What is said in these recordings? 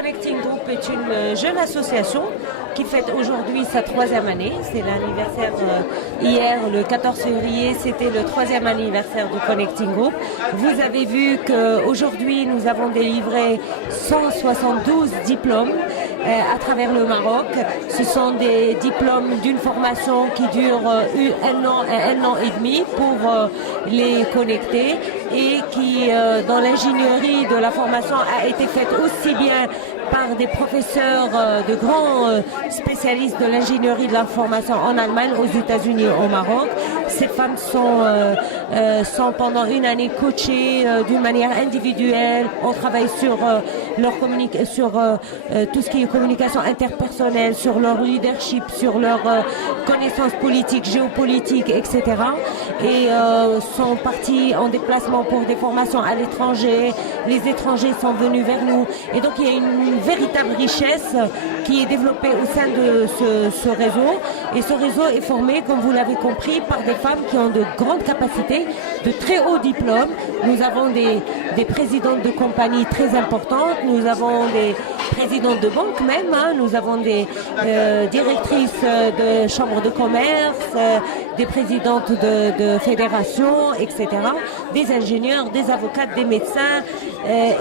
Connecting Group est une jeune association qui fête aujourd'hui sa 3e année. C'est l'anniversaire hier, le 14 février, c'était le 3e anniversaire du Connecting Group. Vous avez vu qu'aujourd'hui, nous avons délivré 172 diplômes à travers le Maroc. Ce sont des diplômes d'une formation qui dure un an et demi pour les connecter et qui, dans l'ingénierie de la formation, a été faite aussi bien par des professeurs de grands spécialistes de l'ingénierie de l'information en Allemagne, aux États-Unis et au Maroc. Ces femmes sont pendant une année coachées d'une manière individuelle. On travaille sur tout ce qui est communication interpersonnelle, sur leur leadership, sur leur connaissances politiques, géopolitiques, etc. Et sont partis en déplacement pour des formations à l'étranger. Les étrangers sont venus vers nous. Et donc il y a une véritable richesse qui est développée au sein de ce réseau. Et ce réseau est formé, comme vous l'avez compris, par des femmes qui ont de grandes capacités, de très hauts diplômes. Nous avons des présidentes de compagnies très importantes, nous avons des présidentes de banques même, nous avons des directrices de chambres de commerce, des présidentes de fédérations, etc., des ingénieurs, des avocates, des médecins.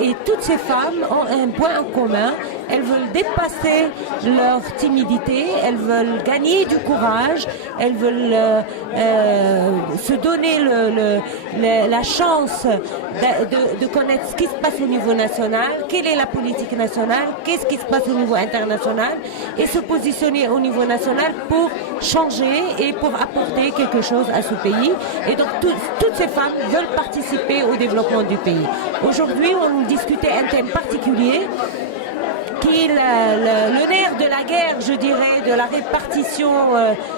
Et toutes ces femmes ont un point en commun. Elles veulent dépasser leur timidité, elles veulent gagner du courage, elles veulent se donner la chance de connaître ce qui se passe au niveau national, quelle est la politique nationale, qu'est-ce qui se passe au niveau international, et se positionner au niveau national pour changer et pour apporter quelque chose à ce pays. Et donc toutes ces femmes veulent participer au développement du pays. Aujourd'hui, on discutait un thème particulier qui est le nerf de la guerre, je dirais, de la répartition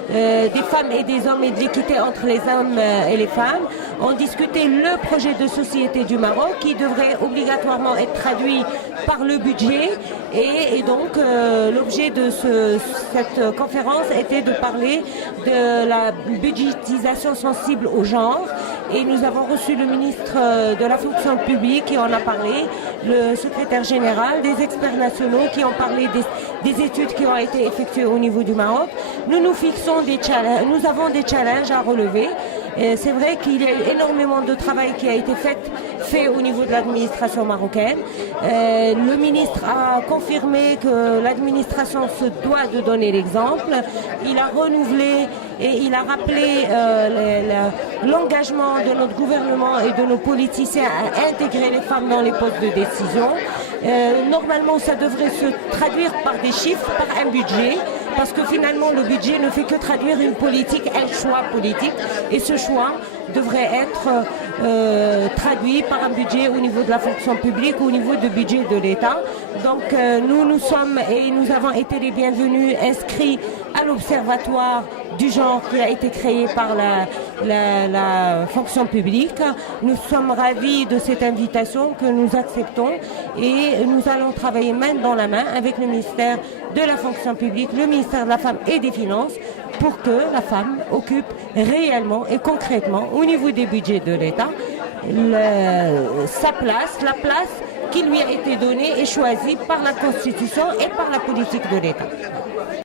des femmes et des hommes et de l'équité entre les hommes et les femmes. On discutait le projet de société du Maroc qui devrait obligatoirement être traduit par le budget et donc l'objet de cette conférence était de parler de la budgétisation sensible au genre et nous avons reçu le ministre de la fonction publique qui en a parlé, le secrétaire général, des experts nationaux qui ont parlé des études qui ont été effectuées au niveau du Maroc. Nous fixons des challenges, nous avons des challenges à relever. C'est vrai qu'il y a eu énormément de travail qui a été fait au niveau de l'administration marocaine. Le ministre a confirmé que l'administration se doit de donner l'exemple. Il a renouvelé et il a rappelé l'engagement de notre gouvernement et de nos politiciens à intégrer les femmes dans les postes de décision. Normalement, ça devrait se traduire par des chiffres, par un budget, parce que finalement, le budget ne fait que traduire une politique, un choix politique, et ce choix devrait être traduit par un budget au niveau de la fonction publique, au niveau du budget de l'État. Donc nous sommes et nous avons été les bienvenus inscrits à l'Observatoire du genre qui a été créé par la fonction publique. Nous sommes ravis de cette invitation que nous acceptons et nous allons travailler main dans la main avec le ministère de la fonction publique, le ministère de la Femme et des Finances pour que la femme occupe réellement et concrètement au niveau des budgets de l'État sa place, la place qui lui a été donnée et choisie par la Constitution et par la politique de l'État.